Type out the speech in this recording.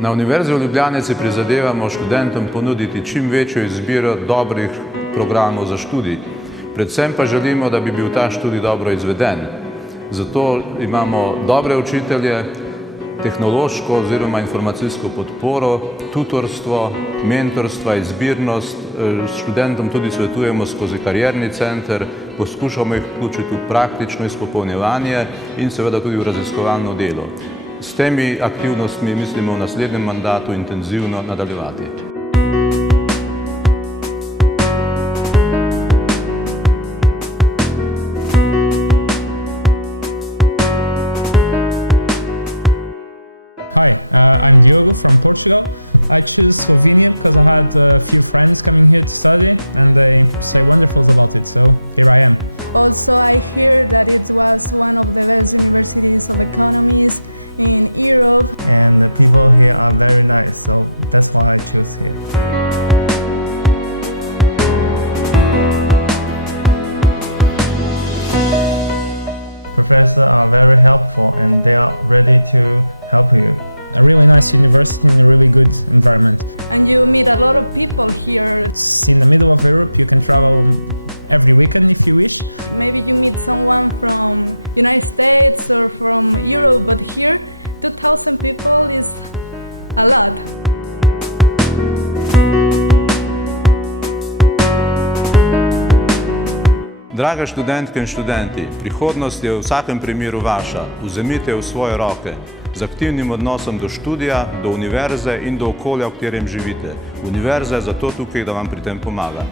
Na Univerzi v Ljubljani si prizadevamo študentom ponuditi čim večjo izbiro dobrih programov za študij. Predvsem pa želimo, da bi bil ta študij dobro izveden. Zato imamo dobre učitelje, tehnološko oziroma informacijsko podporo, tutorstvo, mentorstva, izbirnost. Študentom tudi svetujemo skozi karierni center, poskušamo jih vključiti v praktično izpopolnjevanje in seveda tudi v raziskovalno delo. S temi aktivnostmi mislimo v naslednjem mandatu intenzivno nadaljevati. Drage študentke in študenti, prihodnost je v vsakem primeru vaša. Vzemite v svoje roke z aktivnim odnosom do študija, do univerze in do okolja, v katerem živite. Univerza je zato tukaj, da vam pri tem pomaga.